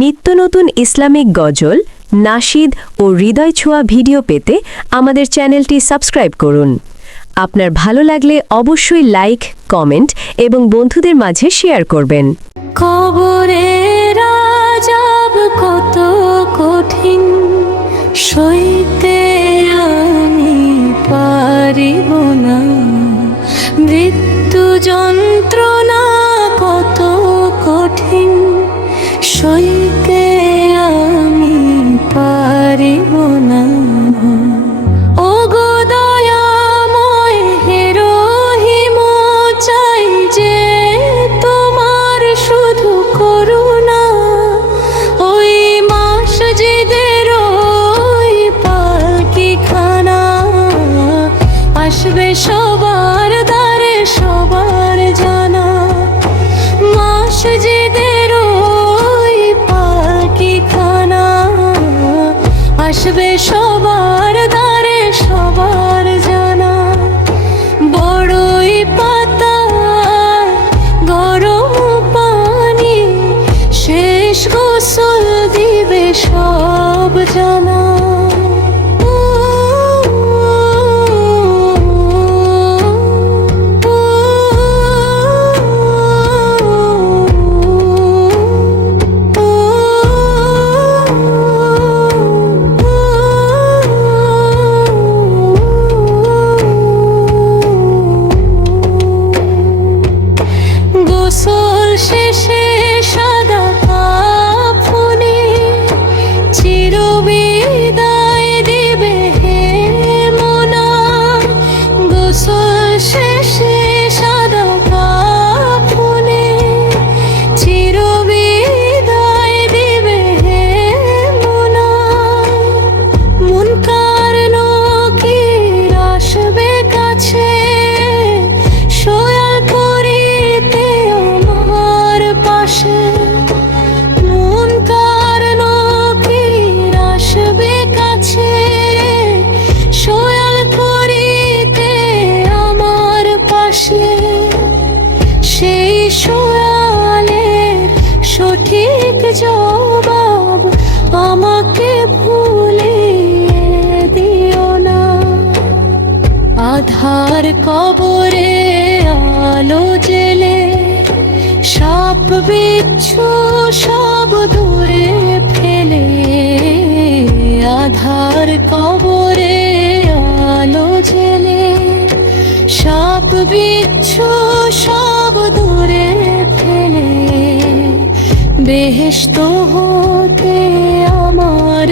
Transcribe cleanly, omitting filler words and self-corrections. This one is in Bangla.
নিত্য নতুন ইসলামিক গজল, নাশিদ ও হৃদয় ছোঁয়া ভিডিও পেতে আমাদের চ্যানেলটি সাবস্ক্রাইব করুন। আপনার ভালো লাগলে অবশ্যই লাইক, কমেন্ট এবং বন্ধুদের মাঝে শেয়ার করবেন। কবরের আযাব কত কঠিন, সইতে আমি পারিব না। মৃত্যু যন্ত্রণা কত কঠিন, সইতে আমি পারিব না। ওগো দয়াময় হে রহিম, চাই যে তোমার শুধু করুণা। ওই মসজিদের ওই পালকিখানা আসবে সবার দ্বারে, সবার জানা। মসজিদের ওই পালকিখানা আসবে সবার দ্বারে, সবার জানা। বড়ই পাতা গরম পানি, শেষ গোসল দিবে সব জানা। গোসল শেষে সাদা কাফনে চিরবিদায় দিবে হে মোনা। গোসল শেষে সাদা কাফনে চিরবিদায় দিবে হে মোনা। মুনকার নকির আসবে কাছে, শোয়াল করিতে আমার পাশে। মুনকার নকির আসবে কাছে, শোয়াল করিতে আমার পাশে। সেই শোয়ালের সঠিক জবাব আমাকে ভুলিয়ে দিও না। আধার কবরে আলো জেলে, সাপ বিচ্ছু সব দূরে ফেলে। আধার কবরে আলো জেলে, সাপ বিচ্ছু সব দূরে ফেলে। বেহেশত হতে আমার